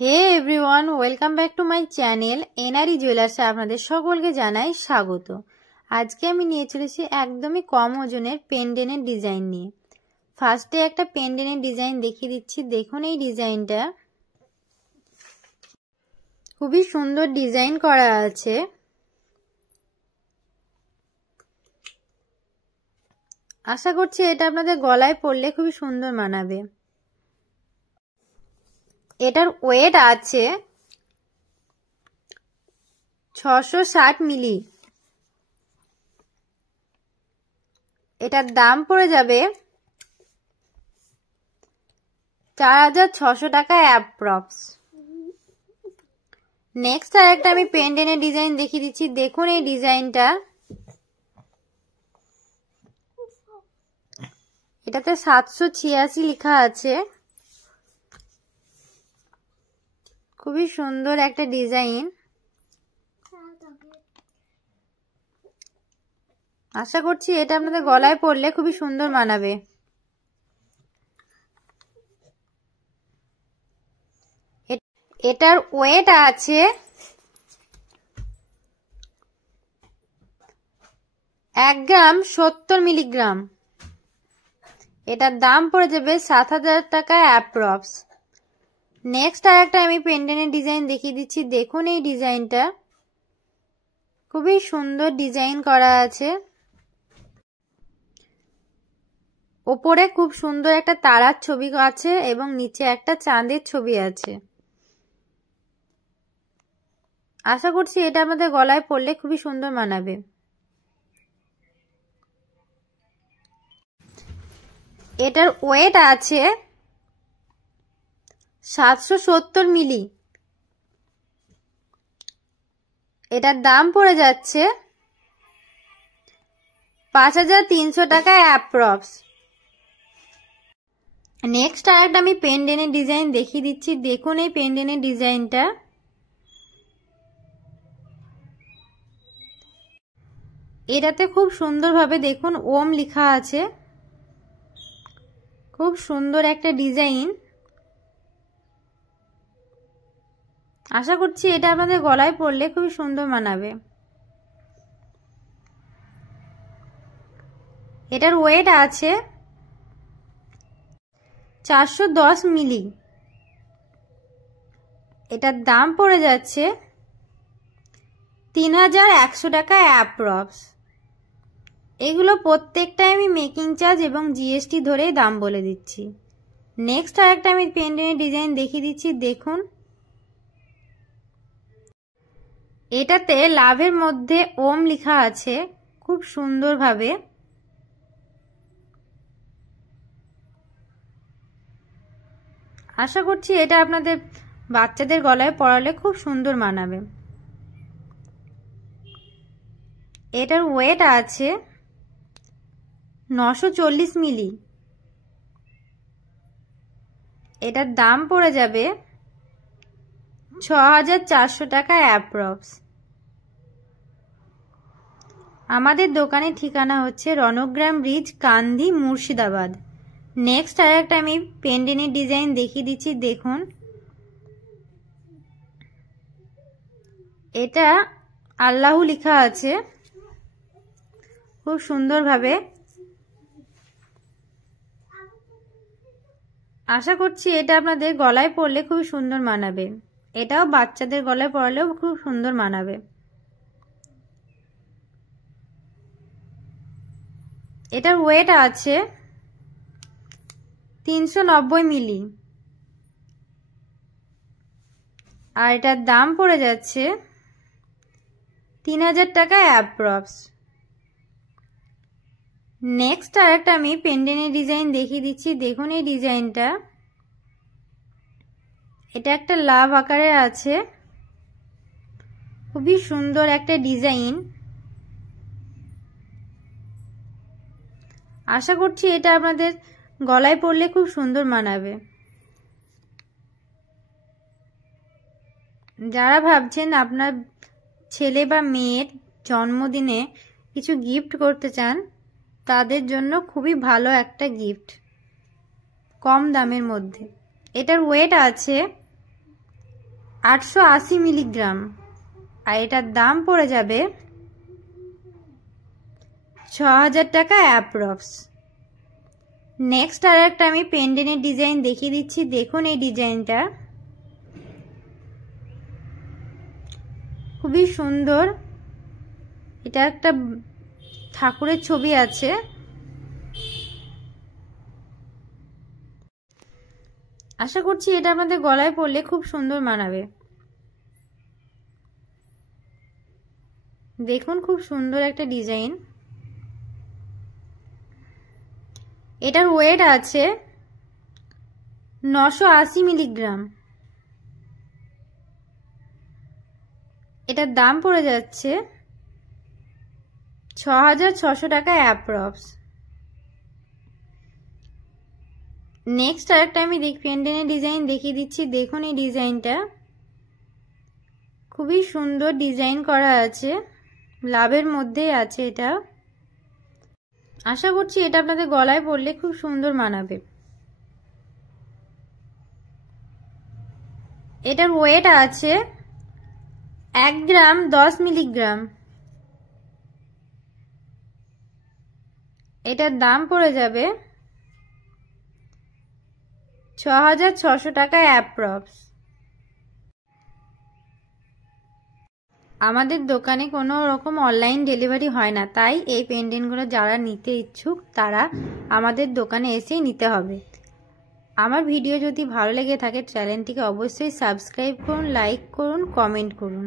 Hey everyone, welcome back to my channel NRE জুয়েলার্সে আপনাদের সকলকে জানাই স্বাগত। আজকে আমি নিয়ে চলেছি একদমই কম ওজনের পেন্ডেন্টের ডিজাইন নিয়ে। ফার্স্টে একটা পেন্ডেন্টের ডিজাইন দেখিয়ে দিচ্ছি। দেখুন এই ডিজাইনটা খুবই সুন্দর ডিজাইন করা আছে। আশা করছি এটা আপনাদের গলায় পরলে খুবই সুন্দর মানাবে। এটার ওয়েট আছে 660 মিলি। এটার দাম পড়ে যাবে 4600 টাকা অ্যাপ্রক্স। নেক্সট আরেকটা আমি পেন্ডেন্টের ডিজাইন দেখিয়ে দিচ্ছি। দেখুন এই ডিজাইনটা, এটাতে 786 লেখা আছে। খুবই সুন্দর একটা ডিজাইন। আশা করছি এটা আপনাদের গলায় পরলে খুবই সুন্দর মানাবে। এটার ওয়েট আছে 1 গ্রাম 70 মিলিগ্রাম। এটার দাম পড়ে যাবে 7000 টাকা অ্যাপ্রক্স। নেক্সট আরেকটা আমি পেন্ডেন্টের ডিজাইন দেখিয়ে দিচ্ছি। দেখুন এই ডিজাইনটা খুবই সুন্দর ডিজাইন করা আছে। ওপরে খুব সুন্দর একটা তারার ছবি আছে এবং নিচে একটা চাঁদের ছবি আছে। আশা করছি এটা আমাদের গলায় পরলে খুবই সুন্দর মানাবে। এটার ওয়েট আছে 770 মিলি। এটার দাম পড়ে যাচ্ছে 5300 টাকা অ্যাপ্রক্স। নেক্সট আরেকটা আমি পেন্ডেন্টের ডিজাইন দেখিয়ে দিচ্ছি। দেখুন এই পেন্ডেন্টের ডিজাইনটা এটাতে খুব সুন্দরভাবে দেখুন ওম লেখা আছে। খুব সুন্দর একটা ডিজাইন। আশা করছি এটা আমাদের গলায় পরলে খুবই সুন্দর মানাবে। এটার ওয়েট আছে 410 মিলি। এটার দাম পড়ে যাচ্ছে 3100 টাকা অ্যাপ্রক্স। এগুলো প্রত্যেকটাই আমি মেকিং চার্জ এবং জিএসটি ধরেই দাম বলে দিচ্ছি। নেক্সট আরেকটা আমি পেন্ডেন্টের ডিজাইন দেখিয়ে দিচ্ছি। দেখুন এটাতে লাভের মধ্যে ওম লেখা আছে খুব সুন্দরভাবে। আশা করছি এটা আপনাদের বাচ্চাদের গলায় পরালে খুব সুন্দর মানাবে। এটার ওয়েট আছে 940 মিলি। এটার দাম পড়ে যাবে 6400 টাকা অ্যাপ্রক্স। আমাদের দোকানের ঠিকানা হচ্ছে রণগ্রাম ব্রিজ, কান্ধি, মুর্শিদাবাদ। নেক্সট আরেকটা আমি পেন্ডেন্টের ডিজাইন দেখিয়ে দিচ্ছি। দেখুন এটা আল্লাহু লেখা আছে খুব সুন্দরভাবে। আশা করছি এটা আপনাদের গলায় পরলে খুব সুন্দর মানাবে। এটাও বাচ্চাদের গলায় পরালেও খুব সুন্দর মানাবে। এটার ওয়েট আছে 390 মিলি। আর এটার দাম পড়ে যাচ্ছে 3000 টাকা অ্যাপ্রক্স। নেক্সট আরেকটা আমি পেন্ডেন্টের ডিজাইন দেখিয়ে দিচ্ছি। দেখুন এই ডিজাইনটা, এটা একটা লাভ আকারে আছে। খুবই সুন্দর একটা ডিজাইন। আশা করছি এটা আপনাদের গলায় পরলে খুব সুন্দর মানাবে। যারা ভাবছেন আপনার ছেলে বা মেয়ের জন্মদিনে কিছু গিফট করতে চান, তাদের জন্য খুবই ভালো একটা গিফট, কম দামের মধ্যে। এটার ওয়েট আছে 880 মিলিগ্রাম, আর এটার দাম পড়ে যাবে 6000 টাকা অ্যাপ্রক্স। নেক্সট আর একটা আমি পেন্ডেন্টের ডিজাইন দেখিয়ে দিচ্ছি, দেখুন এই ডিজাইনটা খুবই সুন্দর। এটা একটা ঠাকুরের ছবি আছে। আশা করছি এটা আপনাদের গলায় পরলে খুব সুন্দর মানাবে। দেখুন খুব সুন্দর একটা ডিজাইন। এটার ওয়েট আছে 980 মিলিগ্রাম। এটার দাম পড়ে যাচ্ছে 6600 টাকা অ্যাপ্রক্স। নেক্সট আরেকটা আমি পেন্ডেন্টের ডিজাইন দেখিয়ে দিচ্ছি, দেখুন এই ডিজাইনটা খুবই সুন্দর ডিজাইন করা আছে, লাভের মধ্যেই আছে এটা। আশা করছি এটা আপনাদের গলায় পরলে খুব সুন্দর মানাবে। এটার ওয়েট আছে 1 গ্রাম 10 মিলিগ্রাম। এটার দাম পড়ে যাবে 6600 টাকা অ্যাপ্রক্স। আমাদের দোকানে কোনো রকম অনলাইন ডেলিভারি হয় না, তাই এই পেন্ডেন্টগুলো যারা নিতে ইচ্ছুক তারা আমাদের দোকানে এসেই নিতে হবে। আমার ভিডিও যদি ভালো লেগে থাকে চ্যানেলটিকে অবশ্যই সাবস্ক্রাইব করুন, লাইক করুন, কমেন্ট করুন।